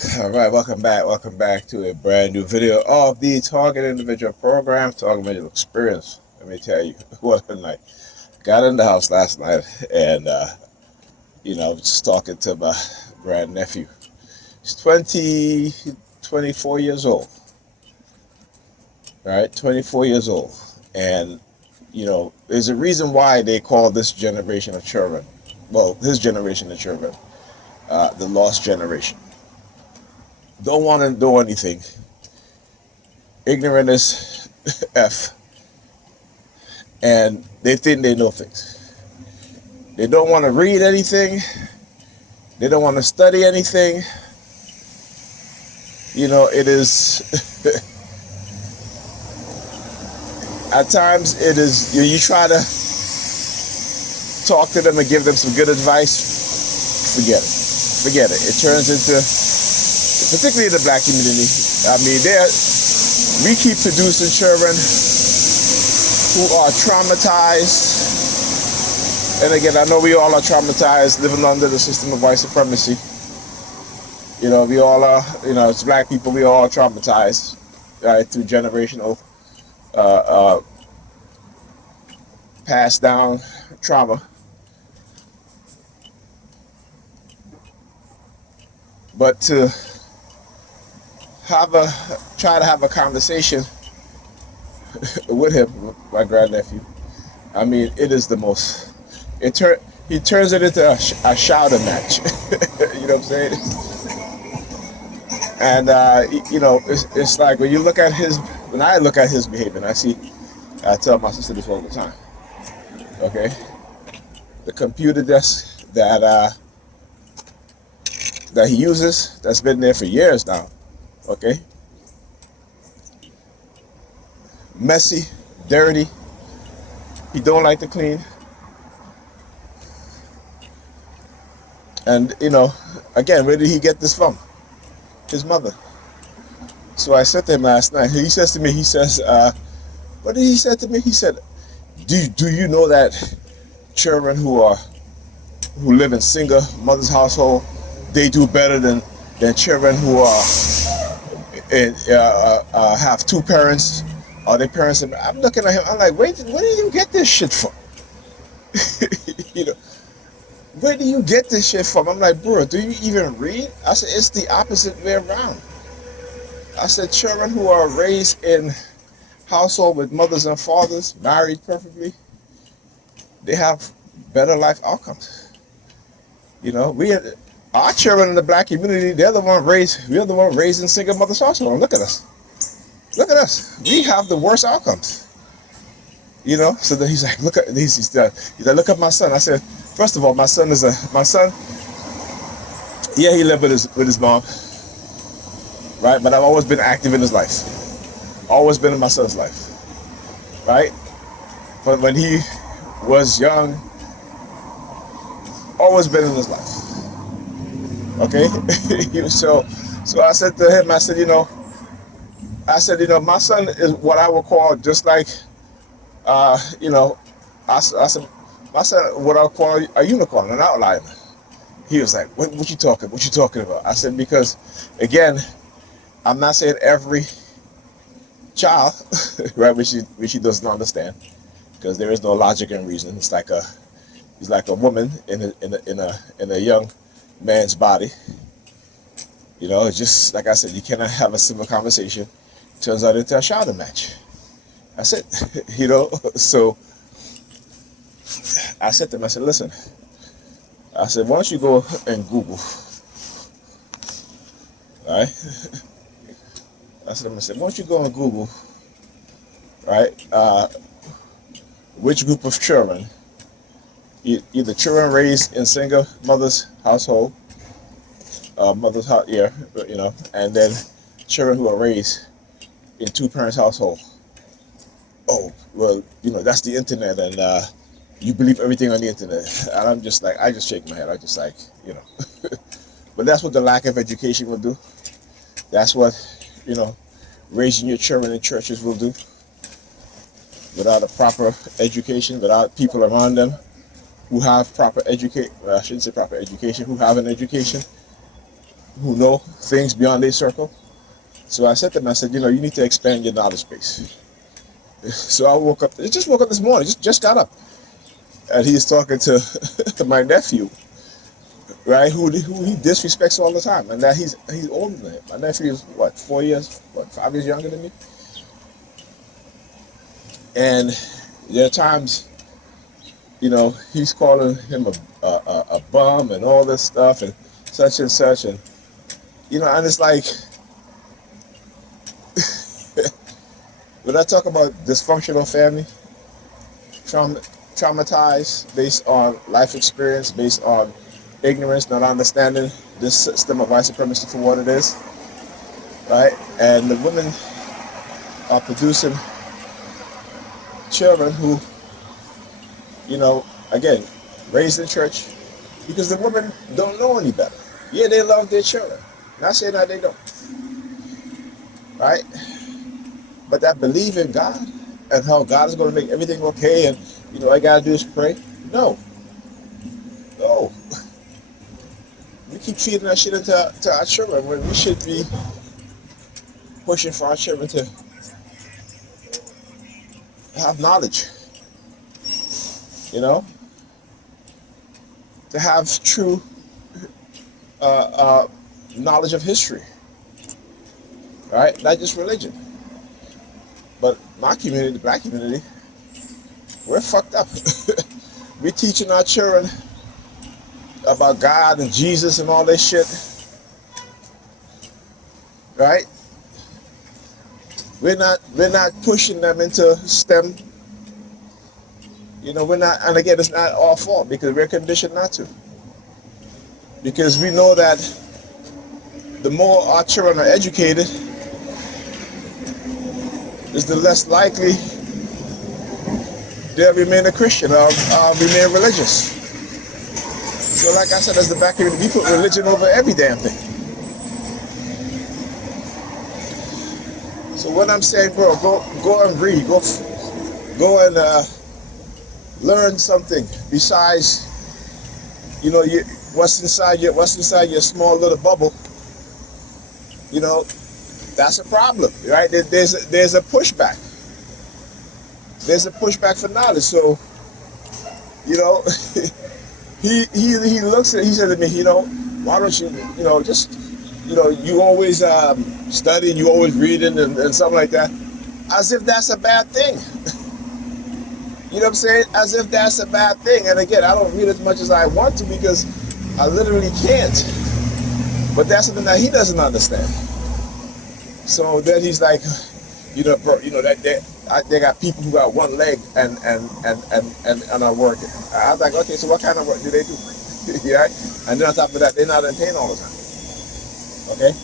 All right, welcome back to a brand new video of the Target Individual Program, Target Individual Experience. Let me tell you, what a night. Got in the house last night and, I was just talking to my grandnephew. He's 24 years old, right? 24 years old. And, there's a reason why they call this generation of children, well, his generation of children, the lost generation. Don't want to do anything. Ignorant as F. And they think they know things. They don't want to read anything. They don't want to study anything. It is, at times it is, you try to talk to them and give them some good advice, forget it. Forget it. It turns into, particularly the black community, we keep producing children who are traumatized. And again, I know we all are traumatized living under the system of white supremacy. We all are, as black people, we all are traumatized, right, through generational passed down trauma. But to try to have a conversation with him, my grandnephew, it is the most, he turns it into a shouter match. You know what I'm saying? And, it's like when I look at his behavior, and I tell my sister this all the time, okay? The computer desk that he uses, that's been there for years now, okay? Messy, dirty, he don't like to clean. And, again, where did he get this from? His mother. So I said to him last night, he says to me, what did he say to me? He said, do you know that children who live in single mother's household, they do better than children who have two parents, or their parents? I'm looking at him, I'm like, where do you get this shit from? Where do you get this shit from? I'm like, bro, do you even read? I said, it's the opposite way around. I said, children who are raised in household with mothers and fathers, married perfectly, they have better life outcomes. Our children in the black community, we're the one raised in single mother's household. Look at us. Look at us. We have the worst outcomes. So then he's like, look at my son. I said, first of all, my son, yeah, he lived with his mom, right? But I've always been active in his life. Always been in my son's life, right? But when he was young, always been in his life, okay? So I said to him, I said, my son is what I would call just like, I said, my son, what I call a unicorn, an outlier. He was like, what you talking about? I said, because, again, I'm not saying every child, right, which he doesn't understand, because there is no logic and reason. He's like a woman in a young man's body. It's just like I said, you cannot have a civil conversation. Turns out into a shouting match. That's it. So I said to him, I said, listen, I said, why don't you go and Google, all right? I said, why don't you go and Google, right, which group of children, either children raised in single mother's household, and then children who are raised in two parents' household. Oh, well, that's the internet, and you believe everything on the internet. And I'm just like, I just shake my head. I just like, But that's what the lack of education will do. That's what, raising your children in churches will do. Without a proper education, without people around them who have proper education, I shouldn't say proper education, who have an education, who know things beyond their circle. So I said to him, I said, you need to expand your knowledge base. So I woke up, just woke up this morning, just got up. And he's talking to my nephew, right, who he disrespects all the time. And that he's older than him. My nephew is, 5 years younger than me? And there are times, he's calling him a bum and all this stuff and such and such. And, and it's like, when I talk about dysfunctional family, traumatized based on life experience, based on ignorance, not understanding this system of white supremacy for what it is, right? And the women are producing children who, again, raised in church, because the women don't know any better. Yeah, they love their children. Not saying that they don't, right? But that believe in God and how God is going to make everything okay, and all I gotta do is pray. No. We keep feeding that shit into our children when we should be pushing for our children to have knowledge. To have true knowledge of history, right? Not just religion. But my community, the black community, we're fucked up. We're teaching our children about God and Jesus and all this shit, right? We're not pushing them into STEM. We're not, and again, it's not our fault because we're conditioned not to. Because we know that the more our children are educated, is the less likely they'll remain a Christian or remain religious. So like I said, as the black community, we put religion over every damn thing. So what I'm saying, bro, go and read, go and learn something besides, what's inside your small little bubble. That's a problem, right? There's a pushback. There's a pushback for knowledge. So, he looks at, he said to me, why don't you, just, you always studying, you always reading and something like that, as if that's a bad thing. You know what I'm saying? As if that's a bad thing. And again, I don't read as much as I want to because I literally can't. But that's something that he doesn't understand. So then he's like, bro, that they got people who got one leg and are working. I was like, okay, so what kind of work do they do? Yeah. And then on top of that, they're not in pain all the time. Okay.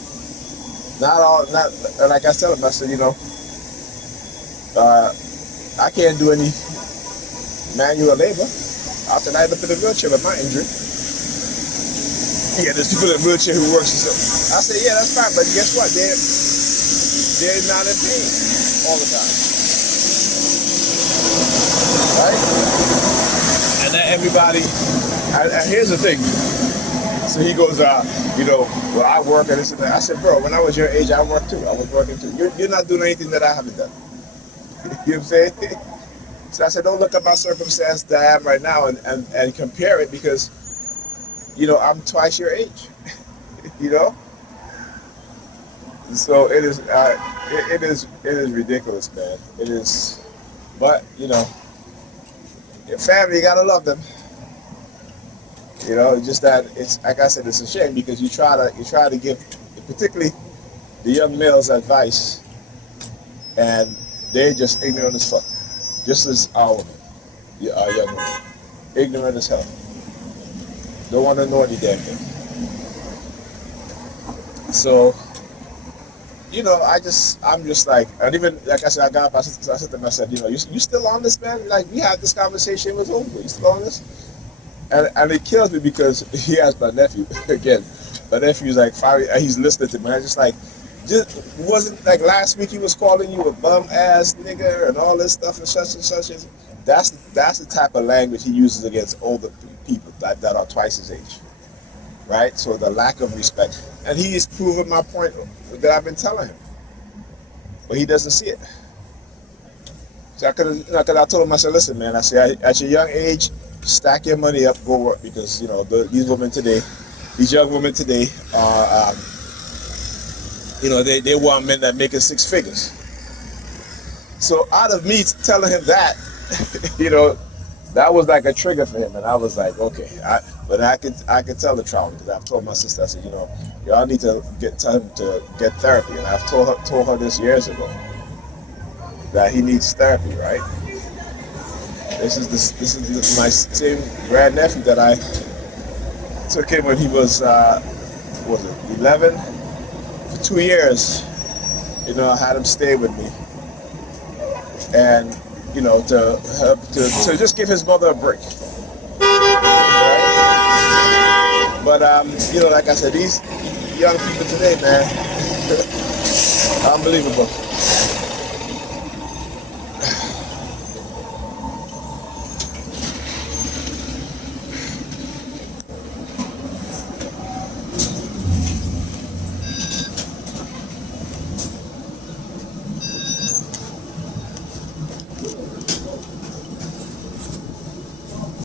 Not like I tell him. I said, I can't do any manual labor. I said, I end up in a wheelchair with my injury. Yeah, there's people in a wheelchair who works. I said, yeah, that's fine, but guess what? They're not in pain all the time. Right? And then everybody, and here's the thing. So he goes, well, I work and this and that. I said, bro, when I was your age, I worked too. I was working too. You're not doing anything that I haven't done. You know what I'm saying? So I said, don't look at my circumstance that I am right now and compare it because, I'm twice your age. So it is ridiculous, man. It is, but your family, you gotta love them. Just that it's like I said, it's a shame because you try to give, particularly the young males, advice, and they're just ignorant as fuck, just as our young women, ignorant as hell. Don't want to know any damn thing. So, I'm just like, and even like I said, I got up, I said to him, I said, you still on this, man? Like we had this conversation, it was over. You still on this? And it kills me because he has my nephew again. My nephew's like 5, he's listening to me. I just like, wasn't like last week he was calling you a bum ass nigga and all this stuff and such and such. That's the type of language he uses against older people that are twice his age. right? So the lack of respect, and he is proving my point that I've been telling him, but he doesn't see it. So I could, because I told him, I said, listen, man, I said, at your young age, stack your money up, go work, because these women today, these young women today, are, they want men that making six figures. So out of me telling him that, you know, that was like a trigger for him, and I was like, okay. But I could tell the trauma, because I've told my sister, I said, y'all need to get time to get therapy, and I've told her this years ago that he needs therapy, right? This is my same grandnephew that I took him when he was what was it, 11, for 2 years. I had him stay with me, and to help to just give his mother a break. Right? But like I said, these young people today, man, unbelievable.